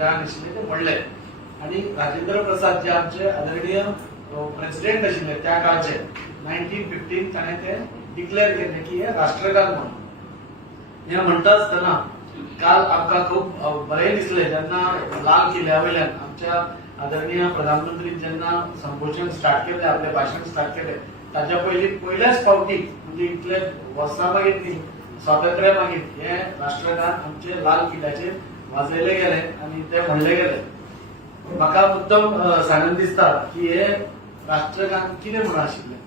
गान आशिल्ले ते म्हणले आणि राजेंद्र प्रसाद जे आमचे आदरणीय प्रेसिडेंट आशिल्ले त्या काळचे 1915 ताणें ते डिक्लेअर केले की हे राष्ट्रगान म्हणून हे म्हणटा आसतना काल आमकां खूब बरें दिसलें जेन्ना लाल किल्ल्या वयल्यान आमच्या आदरणीय प्रधानमंत्री जेन्ना संबोधन स्टार्ट केले आपले भाषण स्टार्ट केले ताच्या पहिल्याच फावटी म्हणजे इतले वर्सां मागीर न्ही स्वातंत्र्या मागीर हे राष्ट्रगान आमचे लाल किल्ल्याचेर वाजयले गेले आणि ते म्हणले गेले। म्हाका मुद्दम सांगन दिसता की हे राष्ट्रगान कितें म्हणून आशिल्लें,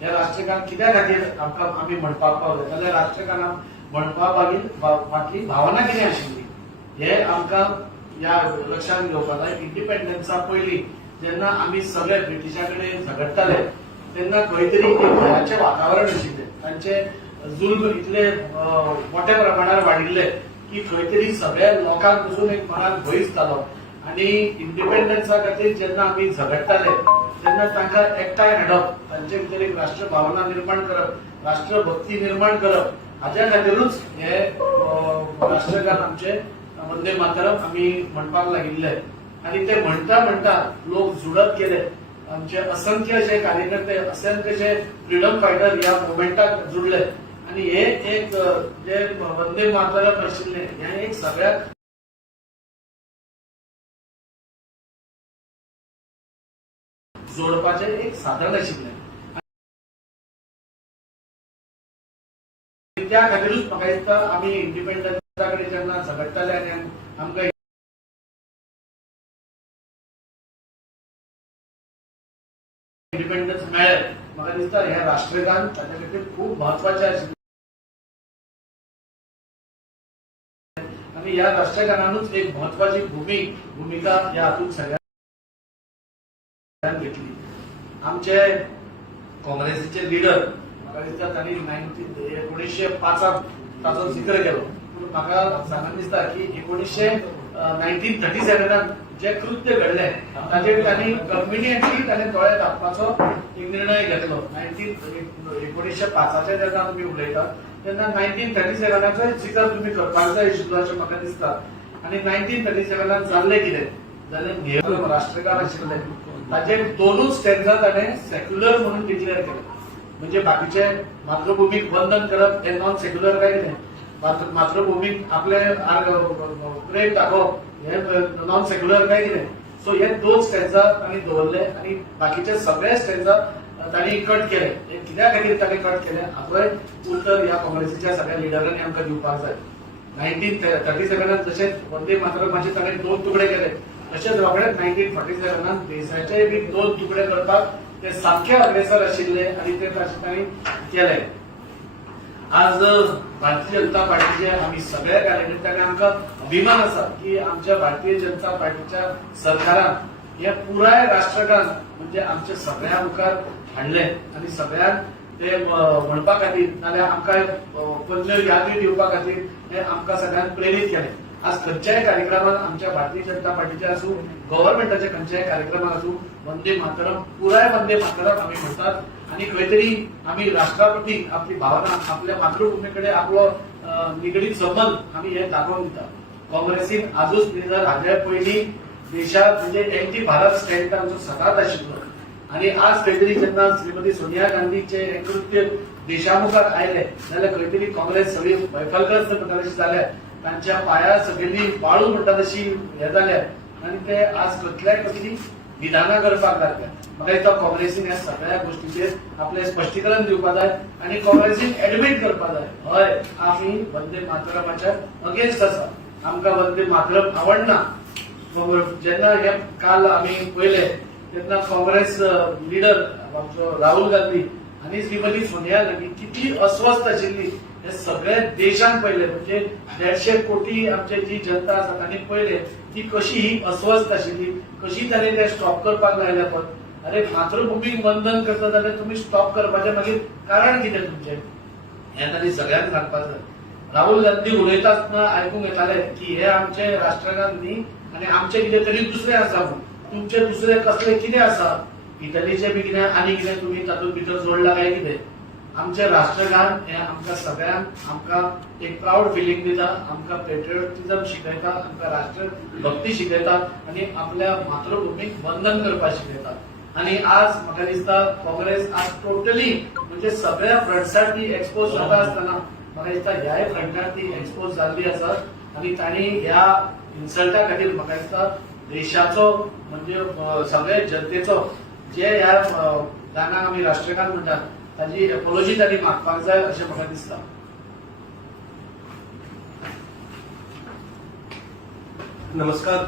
हे राष्ट्रगान कित्या खातीर आमकां आमी म्हणपाक पावले, जाल्यार राष्ट्रगाना म्हणपा फाटली भावना कितें आशिल्ली हे आमकां या लक्षात घेवपाक जाय। इंडिपेंडन्सा पयलीं जेन्ना आमी सगळे ब्रिटिशा कडेन झगडटाले तेन्ना खंय तरी एक भयाचें वातावरण आशिल्लें, तांचे जुल्म इतले मोठ्या प्रमाणार वाडिल्ले की खंय तरी सगळ्या लोकांक पसून एक मनात भंय दिसतालो आणि इंडिपेंडन्सा खातीर जेन्ना आमी झगडटाले तेन्ना तांकां एकठांय हाडप, तांचे भितर एक राष्ट्र भावना निर्माण करप, राष्ट्रभक्ती निर्माण करप, हाच्या खातीरूच हे राष्ट्रगान आमचे वंदे मातरम आमी म्हणपाक लागिल्ले आणि ते म्हणटा म्हणटा लोक जुळत गेले। आमचे असंख्य असे कार्यकर्ते, असंख्य असे फ्रीडम फायटर या मुवमेंटाक जुळले आणि हे एक जे वंदे मातरम आशिल्ले हे एक सगळ्यात जोडपाचे एक साधन आशिल्ले। त्या खातीरूच म्हाका दिसता आमी इंडिपेंडन्सा कडेन जेन्ना झगडटाले आनी आमकां इंडिपेंडन्स मेळ्ळें, म्हाका दिसता हे राष्ट्रगान ताचे खातीर खूब म्हत्वाचें आशिल्लें आनी ह्या राष्ट्रगानानूच एक म्हत्वाची भूमिका ह्या हातूंत सगळ्यांनी घेतली। आमचे काँग्रेसीचे लिडर म्हाका दिसता तांणी 1905 ताचो जिक्र केलो, पूण म्हाका सांगन दिसता की 1937 जे कृत्य घडले ताचेर तांणी कम्युनिटी तांणी दोळे धापपाचो एक निर्णय घेतलो। 1905 जेन्ना तुमी उलयता तेन्ना 1937चो जिक्र तुमी करपाक जाय आशिल्लो अशें म्हाका दिसता। आनी 1937 जाल्लें कितें जाल्यार नेहरू राष्ट्रगान आशिल्ले ताचे दोनूच स्टॅन्झा ताणें सेक्युलर म्हणून डिक्लेअर केले, म्हणजे बाकीचे मातृभूमीक वंदन करप हे नॉन सेक्युलर काय कितें, मातृभूमीक आपले प्रेम दाखोवप हे नॉन सेक्युलर काय कितें। सो हे दोन स्टॅन्झा तांणी दवरले आणि बाकीचे सगळे स्टॅन्झा तांणी कट केले। हे कित्या खातीर तांणी कट केले हाचोय उत्तर ह्या काँग्रेसीच्या सगळ्या लिडरांनी आमकां दिवपाक जाय। 1937 जशें वंदे मातरमाचे ताणें 2 तुकडे केले तशेंच रोखडेच 1947 देशाचे बी 2 तुकडे करपाक ते सामके अग्रेसर आशिल्ले आणि ते तांणी केले। आज भारतीय जनता पार्टीचे आम्ही सगळ्या कार्यकर्त्यांनी आमकां अभिमान आसा की आमच्या भारतीय जनता पार्टीच्या सरकारान हे पुराय राष्ट्रगान म्हणजे आमच्या सगळ्या मुखार हाडले आणि सगळ्यांक ते म्हणपा खातीर नाल्यार आमकां पयल्यो यादी दिवपा खातीर हे आमकां सगळ्यांक प्रेरीत केले। आज खंयच्याय कार्यक्रमात आमच्या भारतीय जनता पार्टीचे आसूं गव्हर्नमेंटाचे खंयच्याय कार्यक्रमात आसूं वंदे मातरम पुराय वंदे मातरम आमी म्हणटात आणि खंय तरी आमी राष्ट्राप्रती आपली भावना आपल्या मातृभूमी कडेन आपलो निगडीत संबंध आमी हे दाखोवन दिता। काँग्रेसीन आजूच जर हाजे पयलीं देशात म्हणजे एंटी भारत स्टँड आमचो सदांच आशिल्लो आणि आज खंय तरी जेन्ना श्रीमती सोनिया गांधीचे हे कृत्य देशामुखार आयले जाल्यार खंय तरी काँग्रेस सगळी बैफलग्रस्त म्हणटा तशी जाल्या, तांच्या पायार सगळी बाळू म्हणटा तशी हे जाल्या आणि ते आज कसली विधानां करपाक लागल्या। म्हाका दिसता काँग्रेसीन ह्या सगळ्या गोष्टीचेर आपले स्पश्टीकरण दिवपाक जाय आणि काँग्रेसीन एडमीट करपाक जाय हय आमी वंदे मातरमाच्या अगेन्स्ट आसा, आमकां वंदे मातरम आवडना। जेन्ना हे काल आमी पळयले तेन्ना काँग्रेस लिडर आमचो राहुल गांधी आणि श्रीमती सोनिया गांधी कितली अस्वस्थ आशिल्ली हे सगळे देशान पळयले, म्हणजे 150 कोटी आमची जी जनता आसा तांणी पळयले ती कशी ही अस्वस्थ आशिल्ली, कशी तांणी ते स्टॉप करपाक लायले। पण अरे मातृभूमीक वंदन करता जाल्यार तुमी स्टॉप करपाचें मागीर कारण कितें तुमचें हें तांणी सगळ्यांक सांगपाक जाय। राहुल गांधी उलयता आसतना आयकूंक येताले की हे आमचे राष्ट्रगान न्ही आनी आमचे कितें तरी दुसरें आसा म्हूण, तुमचे दुसरे कसले कितें आसा, इटलीचे बी कितें आनी कितें तुमी तातूंत भितर जोडला काय कितें। आमचे राष्ट्रगान हे आमकां सगळ्यांक आमकां एक प्राऊड फिलिंग दिता, आमकां पेट्रियोटिझम शिकयता, आमकां राष्ट्रभक्ती शिकयता आणि आपल्या मातृभूमीक वंदन करपाक शिकयता. आणि आज म्हाका दिसता काँग्रेस आज टोटली म्हणजे सगळ्या फ्रंट्सार ती एक्सपोज जाता आसतना म्हाका दिसता ह्याय फ्रंटार ती एक्सपोज जाल्ली आसा आणि तांणी ह्या इन्सल्टा खातीर म्हाका दिसता देशाचो म्हणजे सगळे जनतेचो जे ह्या गानाक आमी राष्ट्रगान म्हणटात ताजी एपोलॉजी तांणी मागपाक जाय अशें म्हाका दिसता. नमस्कार.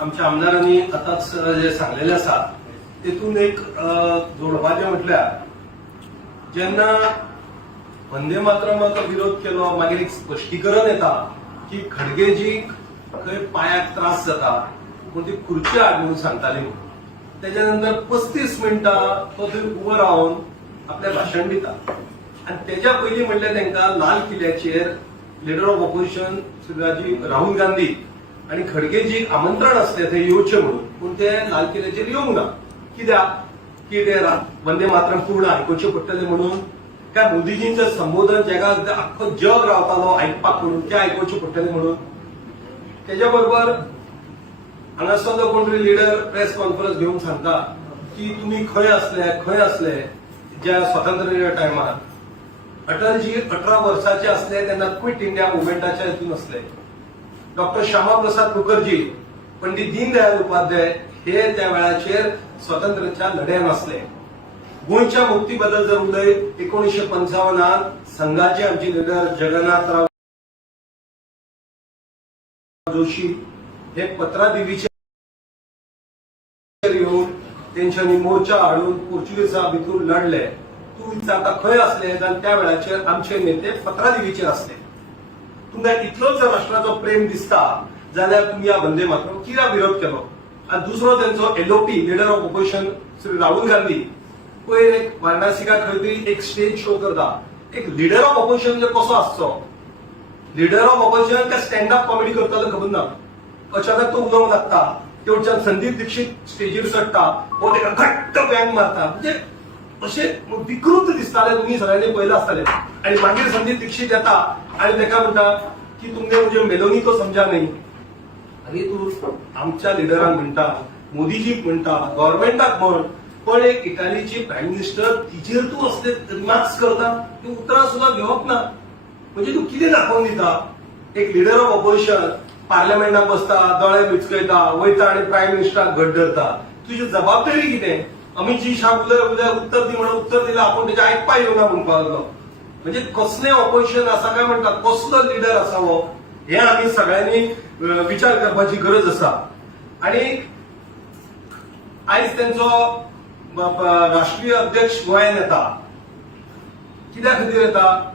आमच्या आमदारांनी आताच जे सांगलेले आसा तेतून एक जोडपाचें म्हटल्यार जेन्ना वंदे मातरमाचो विरोध केलो मागीर एक स्पश्टीकरण येता की खडगेजीक खंय पांयाक त्रास जाता पूण ती खुर्ची हाड म्हणून सांगताली म्हणून. तेच्या नंतर 35 मिनटां तो थंय उबो रावन आपलें भाशण दिता आनी तेच्या पयलीं म्हणलें तांकां लाल किल्ल्याचेर leader of opposition Shri Rahul Gandhi आनी खडगेजीक आमंत्रण आसलें थंय येवचें म्हणून, पूण ते लाल किल्ल्याचेर येवंक ना. कित्याक की ते वंदे मातरम पूर्ण आयकुचें पडटलें म्हणून काय मोदीजींचें संबोधन जेका आख्खो जग रावतालो आयकपाक म्हणून तें आयकुचें पडटलें म्हणून. तेच्या बरोबर हांगासर जो कोण तरी लिडर प्रेस कॉन्फरन्स घेवन सांगता की तुमी खंय आसले ज्या स्वातंत्र्य टायमार. अटलजी 18 वर्साचे असले तेन्ना क्विट इंडिया मुवमेंटाच्या हितून असले. डॉक्टर श्यामा प्रसाद मुखर्जी, पंडित दीनदयाळ उपाध्याय हे त्या वेळाचेर स्वातंत्र्याच्या लढ्यान असले. गोंयच्या मुक्ती बद्दल जर उलय 1955 संघाचे आमचे लिडर जगन्नाथराव जोशी हे पत्रादेवीचे येऊन तेंच्यांनी मोर्चा हाडून पोर्चुगीजा भितर लढले. तूं विचारता खंय असले जाल्यार त्या वेळाचेर आमचे नेते पत्रादेवीचेर असले. तुमकां इतलोच जर राष्ट्राचो प्रेम दिसता जाल्यार तुम्ही ह्या वंदे मातरम कित्याक विरोध केलो. आनी दुसरो तेंचो LOP leader of opposition Shri Rahul Gandhi पयर एक वाराणसीका खंय तरी एक स्टेज शो करता. एक लिडर ऑफ ऑपोजिशन कसो आसचो. लिडर ऑफ ऑपोजिशन काय स्टँड अप कॉमेडी करतालो खबर ना. अचानक तो उलोवंक लागता, तेवढच्यान संदीप दीक्षित स्टेजीर चडटा हो तेका घट्ट बँग मारता. म्हणजे अशें विकृत दिसताले. तुम्ही सगळ्यांनी पळयलें आसतलें. आनी मागीर संदीप दीक्षित येता आनी तेका म्हणटा की तुमगे म्हणजे मेलोनी तो समजा नाही. आनी तूं आमच्या लिडरांक म्हणटा, मोदीजीक म्हणटा, गव्हर्नमेंटाक म्हण, पण एक इटालीची प्रायम मिनिस्टर तिचेर तूं असले रिमार्क्स करता. ती उतरां सुद्दां घेवप ना. म्हणजे तूं कितें दाखोवन दिता. एक लिडर ऑफ ऑपोजिशन पार्लमेंटात बसता, दोळे मिचकयता, वयता आणि प्रायम मिनिस्टराक घट धरता. तुजी जबाबदारी कितें. अमितजी शाह उद्या उत्तर दी म्हणून उत्तर दिला, आपण त्याच्या आयकपा येवना म्हणपाक लागलो. म्हणजे कसलें ऑपोजिशन आसा काय म्हणटा, कसलो लिडर आसा हो, हे आमी सगळ्यांनी विचार करपाची गरज आसा. आणि आयज तेंचो राष्ट्रीय अध्यक्ष गोंयांत येता. कित्या खातीर येता.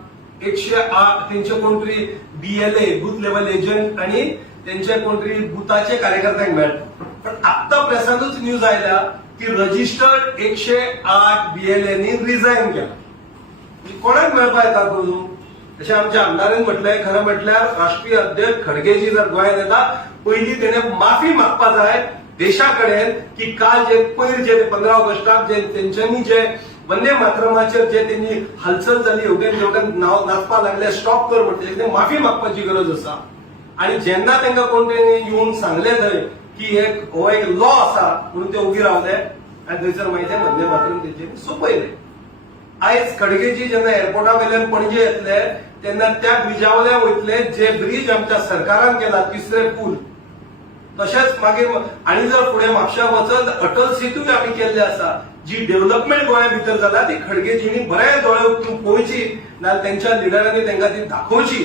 108 तेंचे कोण तरी BLA बूथ लेवल एजंट आणि तेंचे कोण तरी बुथाचे कार्यकर्त्यांक मेळटा. पण आत्ता प्रेसांतूच न्यूज आयल्या की रजिस्टर्ड 108 BLAंनी रिझायन केला. कोणाक मेळपा येता करून. अशें आमच्या आमदारान म्हटलंय. खरं म्हटल्यार राष्ट्रीय अध्यक्ष खडगेजी जर गोंयांत येता पयलीं तेणे माफी मागपा जाय देशा कडेन की काल जे पयर जे 15 ऑगस्टाक जे तेंच्यांनी जे वंदे मातरमाचेर जे त्यांनी हालचाल जाली योग्यान नाचपा लागले स्टॉप कर म्हणटा माफी मागपाची गरज आसा. आणि जेन्ना तांकां कोण येवन सांगले थंय की हो एक लॉ आसा म्हणून ते उबी रावले आनी थंयसर मागीर वंदे मातरम तेंच्यांनी सोंपयले. आयज खडगेजी जेन्ना एअरपोर्टा वयल्यान पणजे येतले तेन्ना त्या ब्रिजा वयतले जे ब्रिज आमच्या सरकारान केला 3रे पूल. तशेंच मागीर आनी जर फुडें म्हापशा वचत अटल सेतूय आमी केल्ले आसा. जी डेव्हलपमेंट गोंया भितर जाला ती खडगेजींनी बरें दोळे उठून पळोवची नाल्यार तेंच्या लिडरांनी तांकां ती दाखोवची.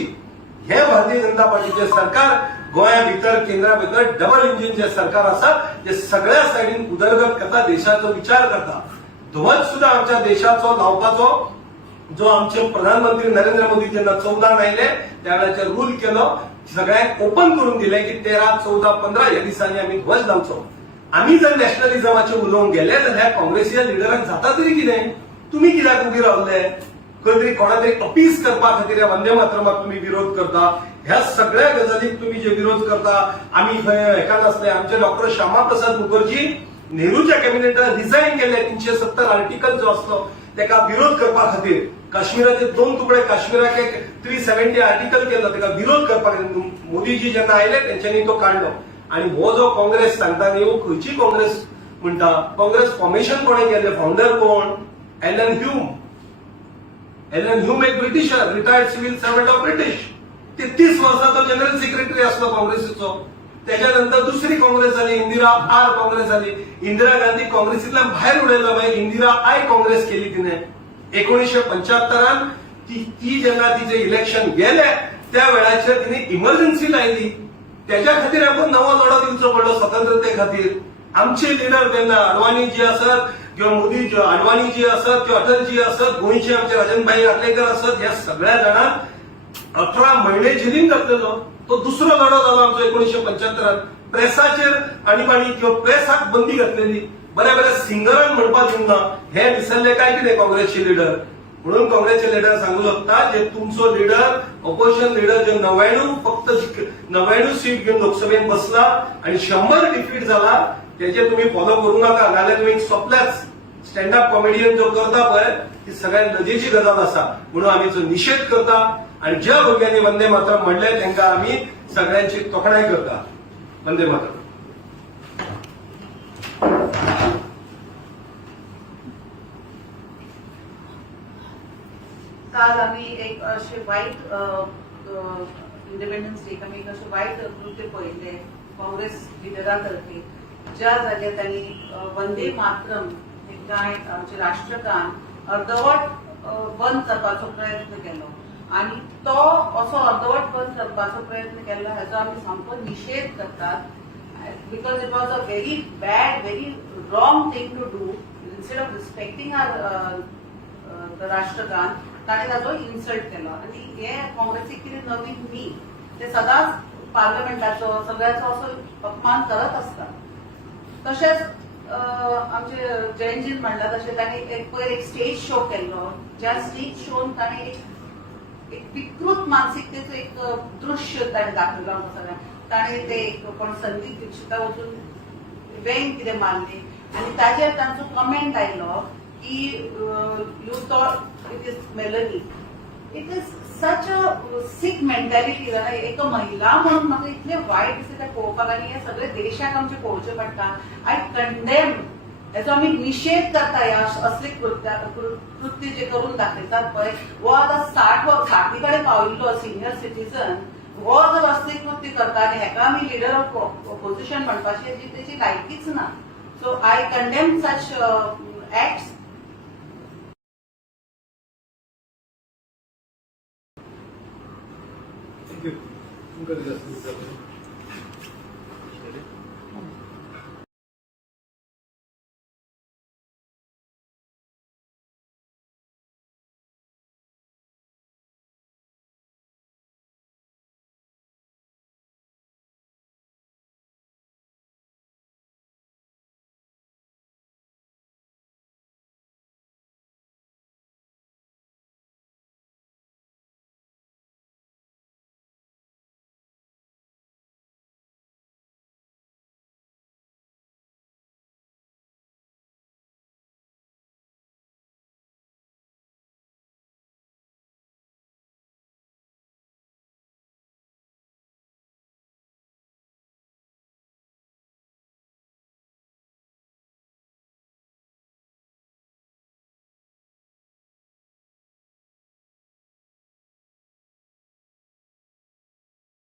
हे भारतीय जनता पार्टीचे सरकार गोंया भितर केंद्रा भितर डबल इंजिन जे सरकार आसा जे सगळ्या सायडीन उदरगत करता, देशाचो विचार करता. ध्वज सुद्धा आमच्या देशाचो लावपाचो जो आमचे प्रधानमंत्री नरेंद्र मोदी जेन्ना 14 आयले त्या वेळाचेर रूल केलो. सगळ्यांक ओपन करून दिले की 13, 14, 15 ह्या दिसांनी आमी ध्वज लावचो. आम्ही जर नॅशनलिझमाचे उलोवंक गेले जाल्यार काँग्रेसीच्या लिडरांक जाता तरी कितें. तुमी कित्याक उबी रावले. खंय तरी कोणा तरी अपीस करपा खातीर ह्या वंदे मातरमाक तुम्ही विरोध करता. ह्या सगळ्या गजालीक तुम्ही जे विरोध करता. आमी खंय हेका नासले. आमचे डॉक्टर श्यामा प्रसाद मुखर्जी नेहरूच्या कॅबिनेटान रिझायन केले. 370 आर्टिकल जो आसलो तेका विरोध करपा खातीर. काश्मीराचे 2 तुकडे काश्मीराक एक 370 आर्टिकल केलं तेका विरोध करपाक मोदीजी जेन्ना आयले तेंच्यांनी तो काढलो आणि हो जो काँग्रेस सांगता न्ही खंयची काँग्रेस म्हणटा काँग्रेस फॉर्मेशन कोणे केले फाउंडर कोण एलन ह्यूम एक britisher retired civil servant of British 33 वर्सां तो जनरल सेक्रेटरी असलो काँग्रेसीचो त्याच्यानंतर दुसरी काँग्रेस झाली इंदिरा आर काँग्रेस झाली इंदिरा गांधी काँग्रेसींतल्यान भायर उडयलो मागीर इंदिरा आय काँग्रेस केली तिने 1975 ती जेन्ना तिचे इलेक्शन गेले त्या वेळाचेर तिने इमर्जन्सी लायली त्याच्या खातीर आमकां नवो लढो दिवचो पडलो स्वतंत्रते खातीर आमचे लिडर तेन्ना अडवाणी जी असत किंवा मोदी अडवाणी जी असत किंवा अटलजी असत गोंयचे आमचे राजनभाई आर्लेकर असत ह्या सगळ्या जाणांक 18 महिने जेलीन घातलेलो तो दुसरो लढो जालो आमचो 1975 प्रेसाचेर आणीबाणी किंवा प्रेसाक बंदी घातलेली बऱ्या बऱ्या सिंगरान म्हणपाक दिवना हे विसरले काय कितें काँग्रेसचे लिडर म्हणून काँग्रेसचे लिडर सांगू शकता जे तुमचो लिडर ऑपोजिशन लिडर जे 99 फक्त 99 सीट घेऊन लोकसभेत बसला आणि 100 डिफीट झाला त्याचे तुम्ही फॉलो करू नका नाल्यार तुम्ही सोपल्याच स्टँड अप कॉमेडियन जो करता पळय ती सगळ्यात लजेची गजाल आसा म्हणून आम्ही जो निषेध करता आणि ज्या भुरग्यांनी वंदे मातरम म्हणले त्यांना आम्ही सगळ्यांची तोखणाय करता वंदे मातरम. काल आम्ही एक असे वाईट इंडिपेंडन्स डे आम्ही एक असे वाईट कृत्य पळयले काँग्रेस लिडरातर्फे ज्या जाग्यार त्यांनी वंदे मातरम हे गाय आमचे राष्ट्रगान अर्धवट बंद करपाचो प्रयत्न केलो आणि तो असो अर्धवट बंद करपाचो प्रयत्न केल्लो हाचो आमी सामको निषेध करतात because it was a very bad very wrong thing to do instead of respecting our राष्ट्रगान ताणें ताजो इन्सल्ट केलो आनी हे काँग्रेसीक कितें नवीन न्ही ते सदांच पार्लमेंटाचो सगळ्याचो असो अपमान करत आसता तशेंच आमचे जयंतजीन म्हणला तशें ताणें एक स्टेज शो केल्लो ज्या स्टेज शोन ताणें एक विकृत मानसिकतेचो एक दृश्य ताणें दाखयलो आमकां सगळ्यांक ताणें ते कोण संगीत दीक्षिता वचून वेंग कितें मारली आनी ताचेर तांचो कमेंट आयलो की you thought it is Melanie it is such a six mentality जाल्यार एक महिला म्हणून म्हाका इतलें वायट दिसता तें पळोवपाक आनी हे सगळे देशाक आमचे पळोवचें पडटा आय कंडेम हेचो आमी निषेध करता ह्या असले कृत्य जे करून दाखयतात पळय हो आतां 60 कडेन पाविल्लो सिनियर सिटीजन हो जर असले कृत्य करता आनी हेका आमी लिडर ऑफ ऑपोजिशन म्हणपाची तेची लायकीच ना so I condemn such acts. Thank you.